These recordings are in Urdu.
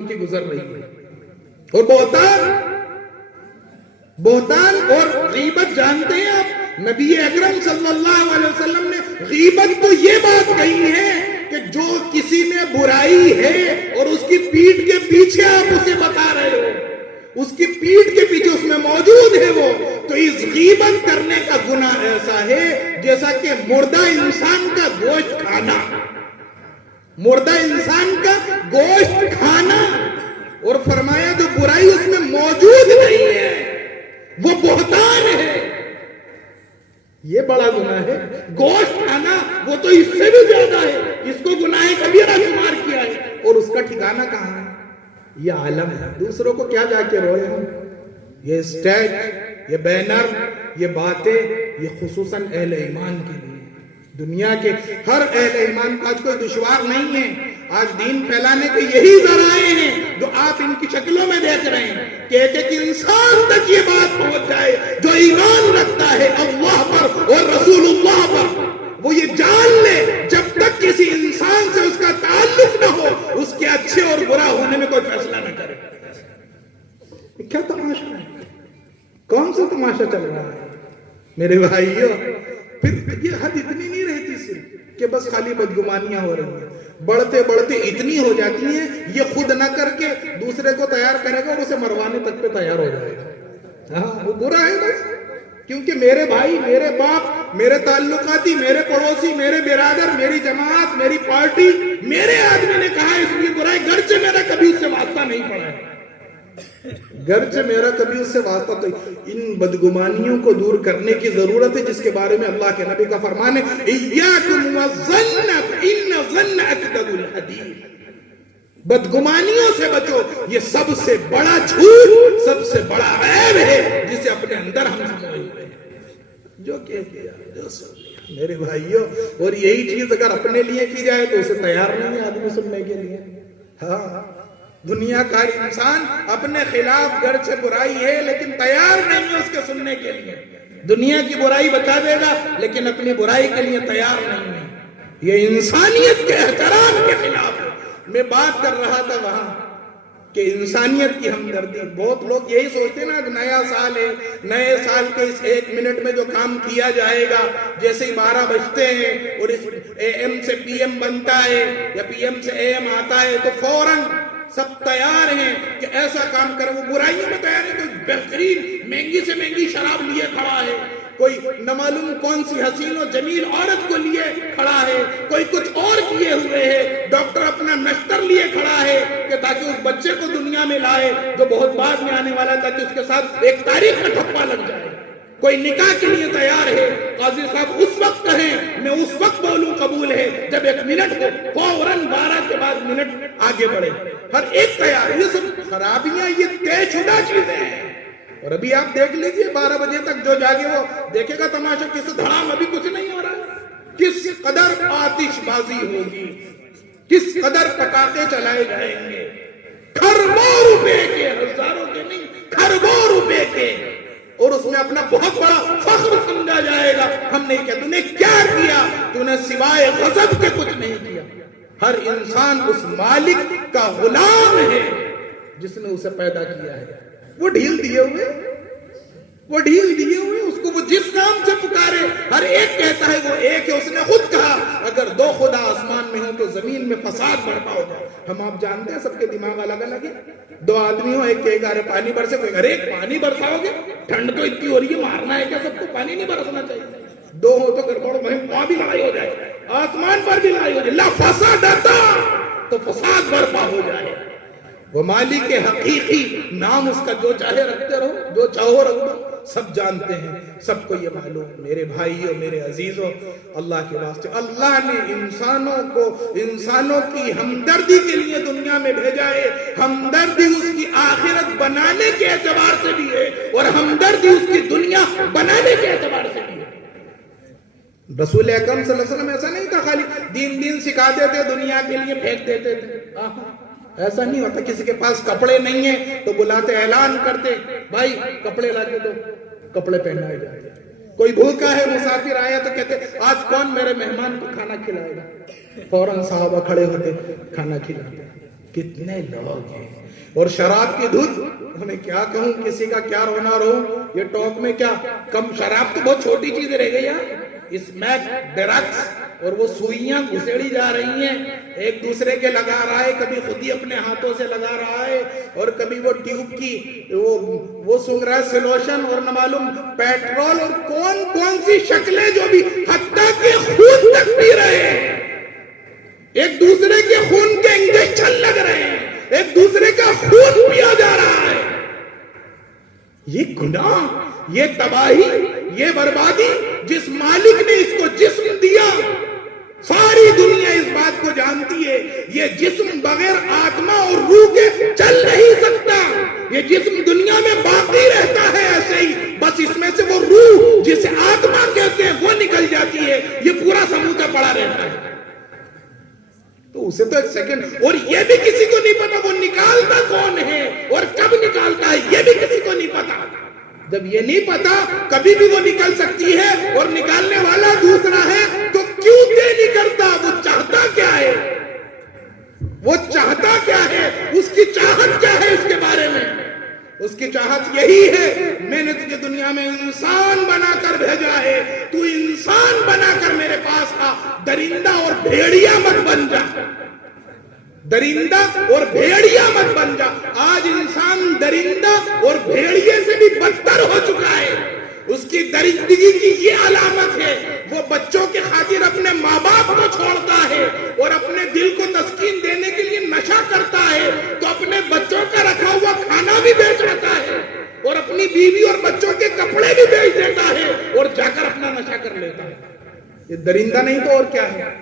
کی گزر رہی ہے. اور بہتان اور غیبت جانتے ہیں آپ؟ نبی اکرم صلی اللہ علیہ وسلم نے غیبت تو یہ بات کہی ہے کہ جو کسی میں برائی ہے اور اس کی پیٹھ کے پیچھے آپ اسے بتا رہے ہو، اس کی پیٹھ کے پیچھے اس میں موجود ہے وہ، تو اس غیبت کرنے کا گناہ ایسا ہے جیسا کہ مردہ انسان کا گوشت کھانا، مردہ انسان کا گوشت کھانا. اور فرمایا جو برائی اس میں موجود نہیں ہے وہ بہتان ہے. یہ بڑا گناہ ہے. گوشت کھانا وہ تو اس سے بھی زیادہ ہے، اس کو گناہ کبیرہ شمار کیا ہے. اور اس کا ٹھکانہ کہاں ہے؟ یہ عالم ہے. دوسروں کو کیا جا کے روئے ہم؟ یہ اسٹیج، یہ بینر، یہ باتیں، یہ خصوصاً اہل ایمان کے لیے. دنیا کے ہر اہل ایمان کا آج کوئی دشوار نہیں ہے. آج دین پھیلانے کے یہی ذرائع ہیں جو آپ ان کی شکلوں میں دیکھ رہے ہیں کہ ایک انسان تک یہ بات پہنچ جائے جو ایمان رکھتا ہے اللہ پر اور رسول اللہ پر. وہ یہ جان لے جب تک کسی انسان سے اس کا تعلق نہ ہو اس کے اچھے اور برا ہونے میں کوئی فیصلہ نہ کرے. کیا تماشا ہے؟ کون سا تماشا چل رہا ہے میرے بھائیوں؟ پھر یہ حد اتنی نہیں رہتی صرف کہ بس خالی بدگمانیاں ہو رہی ہیں، بڑھتے بڑھتے اتنی ہو جاتی ہیں یہ خود نہ کر کے دوسرے کو تیار کرے گا اور اسے مروانے تک پہ تیار ہو جائے گا. ہاں وہ برا ہے بس، کیونکہ میرے بھائی، میرے باپ، میرے تعلقاتی، میرے پڑوسی، میرے برادر، میری جماعت، میری پارٹی، میرے آدمی نے کہا اس لیے برا ہے. گرچہ میرا کبھی اس سے واسطہ نہیں پڑا ہے، گرچہ میرا کبھی اس سے واسطہ تو. ان بدگمانیوں کو دور کرنے کی ضرورت ہے جس کے بارے میں اللہ کے نبی کا فرمان ہے ایاکم والظن ان الظن اکذب الحدیث. بدگمانیوں سے بچو، یہ سب سے بڑا جھوٹ، سب سے بڑا عیب ہے جسے اپنے اندر ہم سمجھے ہوئے ہیں. جو کہہ دیا جو سن لیا میرے بھائیوں. اور یہی چیز اگر اپنے لیے کی جائے تو اسے تیار نہیں ہے آدمی سننے کے لیے. ہاں دنیا کا انسان اپنے خلاف گرچہ برائی ہے لیکن تیار نہیں ہے اس کے سننے کے لیے. دنیا کی برائی بتا دے گا لیکن اپنی برائی کے لیے تیار نہیں ہے. یہ انسانیت کے احترام کے خلاف ہے. میں بات کر رہا تھا وہاں کہ انسانیت کی ہمدردی. بہت لوگ یہی سوچتے ہیں نا نیا سال ہے، نئے سال کے اس 1 منٹ میں جو کام کیا جائے گا، جیسے ہی 12 بجتے ہیں اور اس اے ایم سے پی ایم بنتا ہے یا پی ایم سے اے ایم آتا ہے تو فوراً سب تیار ہیں کہ ایسا کام کریں. وہ برائیوں میں تیار ہے. کوئی بہترین مہنگی سے مہنگی شراب لیے کھڑا ہے، کوئی نہ معلوم کون سی حسین و جمیل عورت کو لیے کھڑا ہے، کوئی کچھ اور کیے ہوئے ہے. ڈاکٹر اپنا نشتر لیے کھڑا ہے کہ تاکہ اس بچے کو دنیا میں لائے جو بہت بعد میں آنے والا ہے، تاکہ اس کے ساتھ ایک تاریخ کا ٹھپا لگ جائے. کوئی نکاح کے لیے تیار ہے. قاضی صاحب اس وقت کہیں میں اس وقت بولوں قبول ہے جب 1 منٹ ہو، فوراً 12 کے بعد منٹ آگے بڑھے. ہر ایک تیار ہے. یہ سب خرابیاں، یہ طے شدہ چیزیں ہیں. اور ابھی آپ دیکھ لیجئے 12 بجے تک جو جاگے وہ دیکھے گا تماشا کس دھڑام. ابھی کچھ نہیں ہو رہا. کس قدر آتش بازی ہوگی، کس قدر پٹاخے چلائے جائیں گے، کھربوں روپے کے، ہزاروں کے نہیں، کھربوں روپے کے. اور اس میں اپنا بہت بڑا فخر سمجھا جائے گا. ہم نے کہا تو نے کیا کیا؟ تو نے سوائے غضب کے کچھ نہیں کیا. ہر انسان اس مالک کا غلام ہے جس نے اسے پیدا کیا ہے. وہ ڈھیل دیے ہوئے، وہ ڈھیل دیے ہوئے اس کو وہ جس نام سے پکارے. ہر ایک کہتا ہے وہ ایک ہے. اس نے خود کہا اگر 2 خدا آسمان میں ہوں تو زمین میں فساد برپا ہو جائے. ہم آپ جانتے ہیں سب کے دماغ الگ الگ ہے. 2 آدمی ہو، ایک کہے گا ارے پانی برسے، کوئی ارے پانی برساؤ گے، ٹھنڈ تو اتنی ہو رہی ہے، مارنا ہے کیا سب کو، پانی نہیں برسنا چاہیے. 2 ہو تو گڑبڑ، وہاں بھی لڑائی ہو جائے، آسمان پر بھی لڑائی ہو جائے. لا فسادتا، تو فساد برپا ہو جائے. وہ مالک حقیقی نام اس کا جو چاہے رکھتے رہو، جو چاہو رکھ دو. سب جانتے ہیں، سب کو یہ معلوم. میرے بھائیوں، میرے عزیزوں، اللہ کے واسطے اللہ نے انسانوں کو انسانوں کی ہمدردی کے لیے دنیا میں بھیجا ہے. ہمدردی اس کی آخرت بنانے کے اعتبار سے بھی ہے اور ہمدردی اس کی دنیا بنانے کے اعتبار سے بھی ہے. رسول اکرم صلی اللہ علیہ وسلم ایسا نہیں تھا خالی دین سکھاتے تھے، دنیا کے لیے پھینک دیتے تھے. ایسا نہیں ہوتا. کسی کے پاس کپڑے نہیں ہیں تو بلاتے، اعلان کرتے بھائی کپڑے لا کے دو، کپڑے پہنائے جاتے. کوئی بھوکا ہے، مسافر آیا تو کہتے آج کون میرے مہمان کو کھانا کھلائے گا. فوراً صحابہ کھڑے ہوتے، کھانا کھلاتے. کتنے لوگ ہیں. اور شراب کی دھت، میں کیا کہوں، کسی کا کیا رونا رو. یہ ٹاک میں کیا کم، شراب تو بہت چھوٹی چیز رہ گئی ہے. اسمیک، ڈرگس اور وہ سوئیاں گھسیڑی جا رہی ہیں، ایک دوسرے کے لگا رہا ہے، کبھی خود ہی اپنے ہاتھوں سے لگا رہا ہے، اور کبھی وہ ٹیوب کی وہ سونگ رہا ہے سلوشن، اور نہ معلوم پیٹرول، اور کون کون سی شکلیں جو بھی، حتیٰ کہ خون تک پی رہے ہیں. ایک دوسرے کے خون کے انجیکشن لگ رہے ہیں، ایک دوسرے کا خون پیا جا رہا ہے. یہ گناہ، یہ تباہی، یہ بربادی. جس مالک نے اس کو جسم دیا، ساری دنیا اس بات کو جانتی ہے، یہ جسم بغیر آتما اور روح کے چل نہیں سکتا. یہ جسم دنیا میں باقی رہتا ہے ایسے ہی، بس اس میں سے وہ روح جسے آتما کہتے ہیں وہ نکل جاتی ہے. یہ پورا سموچا پڑا رہتا ہے. تو اسے تو ایک سیکنڈ، اور یہ بھی کسی کو نہیں پتا وہ نکالتا کون ہے اور کب نکالتا ہے، یہ بھی کسی کو نہیں پتا. جب یہ نہیں پتا کبھی بھی وہ نکل سکتی ہے اور نکالنے والا دوسرا ہے، تو کیوں دے نہیں کرتا؟ وہ چاہتا کیا ہے؟ وہ چاہتا کیا ہے؟ اس کی چاہت کیا ہے اس کے بارے میں؟ اس کی چاہت یہی ہے، میں نے تجھے دنیا میں انسان بنا کر بھیجا ہے، تو انسان بنا کر میرے پاس آ، درندہ اور بھیڑیا مت بن جا. درندہ اور بھیڑیا مت بن جا. آج انسان درندہ اور بھیڑیے سے بھی بدتر ہو چکا ہے. اس کی درندگی کی یہ علامت ہے، وہ بچوں کے خاطر اپنے ماں باپ کو چھوڑتا ہے اور اپنے دل کو تسکین دینے کے لیے نشہ کرتا ہے، تو اپنے بچوں کا رکھا ہوا کھانا بھی بیچ دیتا ہے اور اپنی بیوی اور بچوں کے کپڑے بھی بیچ دیتا ہے اور جا کر اپنا نشہ کر لیتا ہے. یہ درندہ نہیں تو اور کیا ہے؟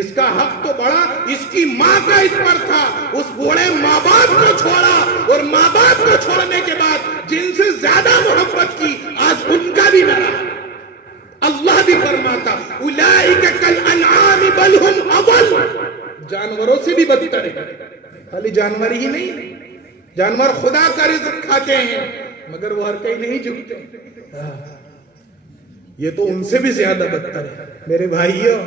اس کا حق تو بڑا اس کی ماں کا اس پر تھا. اس بوڑھے ماں باپ کو چھوڑا، اور ماں باپ کو چھوڑنے کے بعد جن سے زیادہ محبت کی، آج ان کا بھی نہ رہا. اللہ بھی فرماتا اولئک کالانعام بل ہم اضل، جانوروں سے بھی بدتر ہے. خالی جانور ہی نہیں، جانور خدا کا رزق کھاتے ہیں مگر وہ ہر کہیں نہیں جھکتے. یہ تو ان سے بھی زیادہ بدتر ہے. میرے بھائیوں،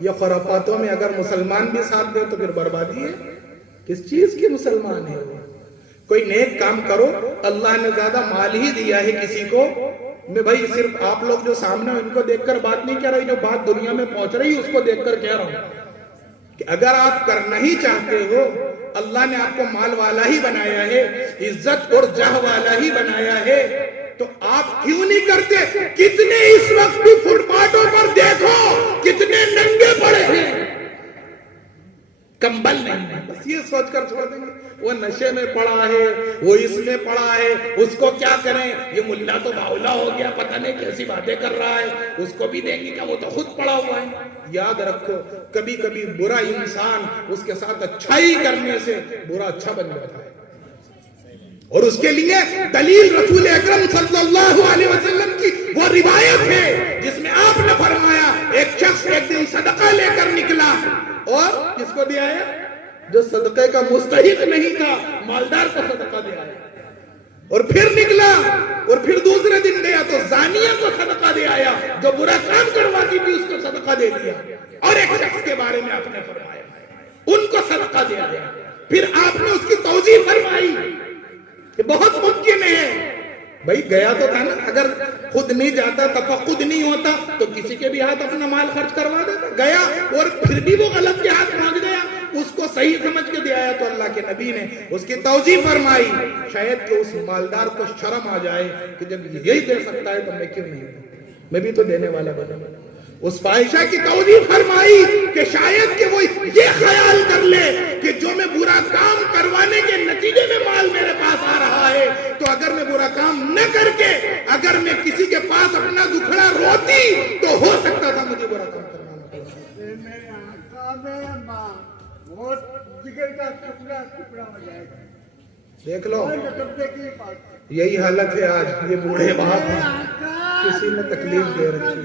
یہ خرافاتوں میں اگر مسلمان بھی ساتھ دے تو پھر بربادی ہے. کس چیز کی مسلمان ہے؟ کوئی نیک کام کرو. اللہ نے زیادہ مال ہی دیا ہے کسی کو. میں بھائی صرف آپ لوگ جو سامنے ہو ان کو دیکھ کر بات نہیں کر رہی، جو بات دنیا میں پہنچ رہی اس کو دیکھ کر کہہ رہا ہوں کہ اگر آپ کرنا ہی چاہتے ہو، اللہ نے آپ کو مال والا ہی بنایا ہے، عزت اور جاہ والا ہی بنایا ہے، تو آپ کیوں نہیں کرتے؟ کتنے اس وقت بھی فٹ پاتھوں پر دیکھو کتنے ننگے پڑے ہیں، کمبل نہیں ہے. بس یہ سوچ کر چھوڑ دیں گے وہ نشے میں پڑا ہے، وہ اس میں پڑا ہے، اس کو کیا کریں، یہ ملا تو باولا ہو گیا، پتہ نہیں کیسی باتیں کر رہا ہے، اس کو بھی دیں گے کیا، وہ تو خود پڑا ہوا ہے. یاد رکھو کبھی کبھی برا انسان اس کے ساتھ اچھائی کرنے سے برا اچھا بن جاتا ہے. اور اس کے لیے دلیل رسول اکرم صلی اللہ علیہ وسلم کی وہ روایت ہے جس میں آپ نے فرمایا ایک شخص ایک دن صدقہ لے کر نکلا، اور کس کو دیا ہے؟ جو صدقے کا مستحق نہیں تھا، مالدار کو صدقہ دیا ہے. اور پھر نکلا اور پھر دوسرے دن گیا تو زانیہ کو صدقہ دے آیا، جو برا کام کرواتی تھی اس کو صدقہ دے دیا. اور ایک شخص کے بارے میں آپ نے فرمایا ان کو صدقہ دے آیا. پھر آپ نے اس کی توضیح فرمائی کہ بہت ممکن ہے، بھائی گیا تو تھا نا، اگر خود نہیں جاتا، تفقد نہیں ہوتا تو کسی کے بھی ہاتھ اپنا مال خرچ کروا دیتا. گیا اور پھر بھی وہ غلط کے ہاتھ پہنچ گیا، اس کو صحیح سمجھ کے دے آیا تو اللہ کے نبی نے اس کی توضیح فرمائی. شاید کہ اس مالدار کو شرم آ جائے کہ جب یہی دے سکتا ہے تو میں کیوں نہیں دوں، میں بھی تو دینے والا بنا. اس فاحشہ کی توضیح فرمائی کہ شاید کہ وہ یہ خیال کر لے کہ جو میں برا کام کروانے کے نتیجے میں مال میرے پاس آ رہا ہے، تو اگر میں برا کام نہ کر کے اگر میں کسی کے پاس اپنا دکھڑا روتی تو ہو سکتا تھا مجھے برا کام کروانا پڑا. دیکھ لو یہی حالت ہے آج. یہ بوڑھے باپ ہیں، کسی نے تکلیف دے رکھی.